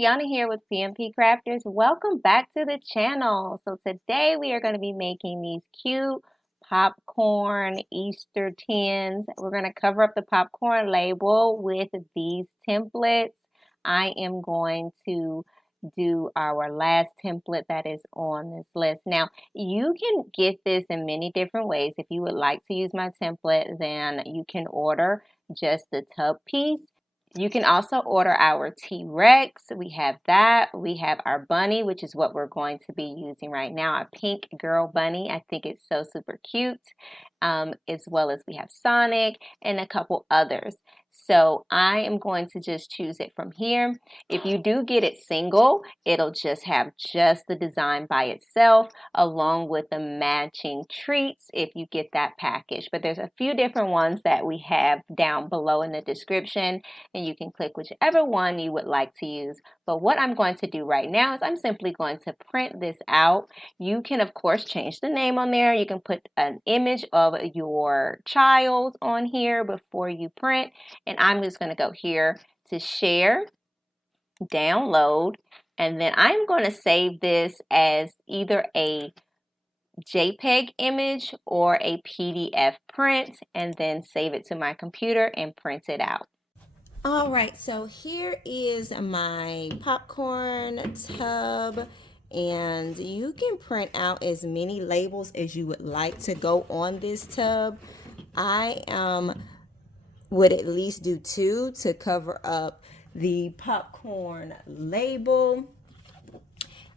Tiana here with PMP Crafters. Welcome back to the channel. So today we are going to be making these cute popcorn Easter tins. We're going to cover up the popcorn label with these templates. I am going to do our last template that is on this list. Now, you can get this in many different ways. If you would like to use my template, then you can order just the tub piece. You can also order our T-Rex. We have that. We have our bunny, which is what we're going to be using right now, a pink girl bunny. I think it's so super cute, as well as we have Sonic and a couple others. So I am going to just choose it from here. If you do get it single, it'll just have just the design by itself along with the matching treats if you get that package. But there's a few different ones that we have down below in the description, and you can click whichever one you would like to use. But what I'm going to do right now is I'm simply going to print this out. You can, of course, change the name on there. You can put an image of your child on here before you print. And I'm just going to go here to share, download, and then I'm going to save this as either a JPEG image or a PDF print, and then save it to my computer and print it out. All right, so here is my popcorn tub, and you can print out as many labels as you would like to go on this tub. I would at least do 2 to cover up the popcorn label.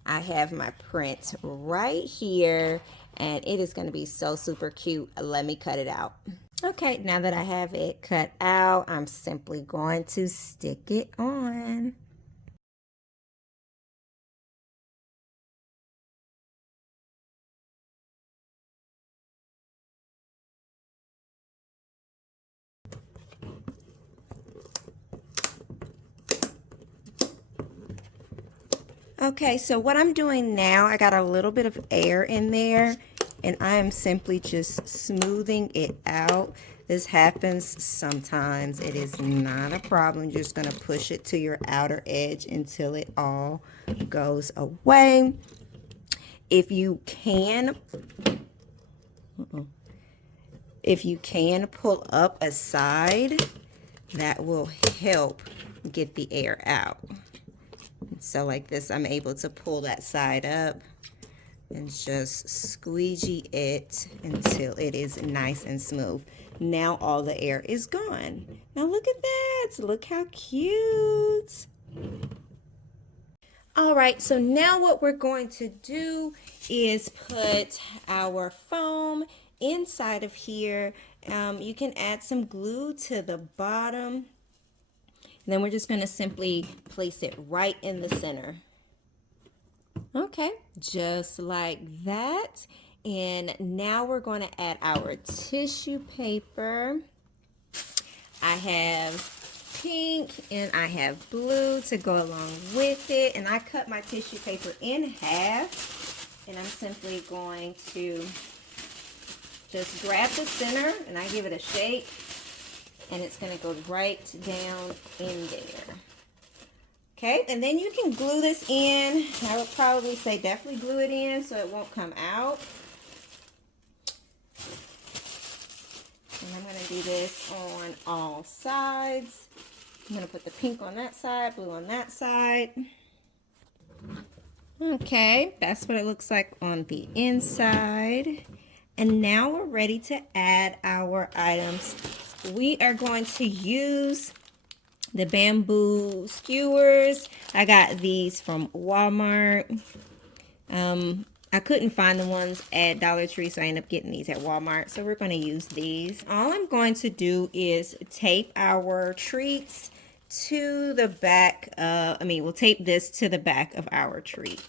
I have my print right here, and it is going to be so super cute. Let me cut it out. Okay, now that I have it cut out, I'm simply going to stick it on. Okay, so what I'm doing now, I got a little bit of air in there, and I am simply just smoothing it out. This happens sometimes. It is not a problem. You're just going to push it to your outer edge until it all goes away. If you can pull up a side, that will help get the air out. So like this, I'm able to pull that side up and just squeegee it until it is nice and smooth. Now all the air is gone. Now look at that. Look how cute. All right, so now what we're going to do is put our foam inside of here. You can add some glue to the bottom. And then we're just going to simply place it right in the center. Okay, just like that. And now we're going to add our tissue paper. I have pink and I have blue to go along with it. And I cut my tissue paper in half. And I'm simply going to just grab the center and I give it a shake. And it's going to go right down in there. Okay, and then you can glue this in. I would probably say definitely glue it in so it won't come out. And I'm going to do this on all sides. I'm going to put the pink on that side, blue on that side. Okay, that's what it looks like on the inside. And now we're ready to add our items. We are going to use the bamboo skewers. I got these from Walmart. I couldn't find the ones at Dollar Tree, so I ended up getting these at Walmart. So we're going to use these. All I'm going to do is tape our treats to the back. We'll tape this to the back of our treat.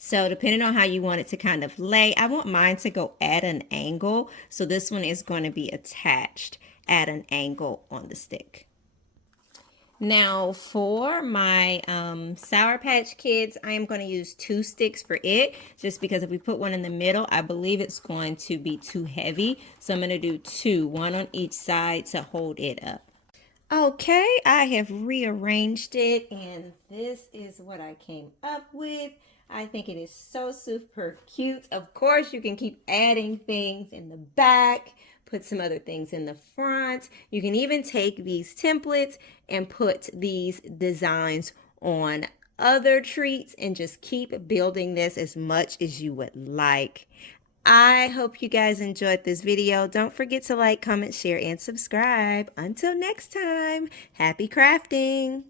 So depending on how you want it to kind of lay, I want mine to go at an angle. So this one is going to be attached at an angle on the stick. Now for my Sour Patch Kids, I am going to use 2 sticks for it. Just because if we put one in the middle, I believe it's going to be too heavy. So I'm going to do 2, 1 on each side to hold it up. Okay, I have rearranged it and this is what I came up with. I think it is so super cute. Of course, you can keep adding things in the back, put some other things in the front. You can even take these templates and put these designs on other treats and just keep building this as much as you would like. I hope you guys enjoyed this video. Don't forget to like, comment, share, and subscribe. Until next time, happy crafting!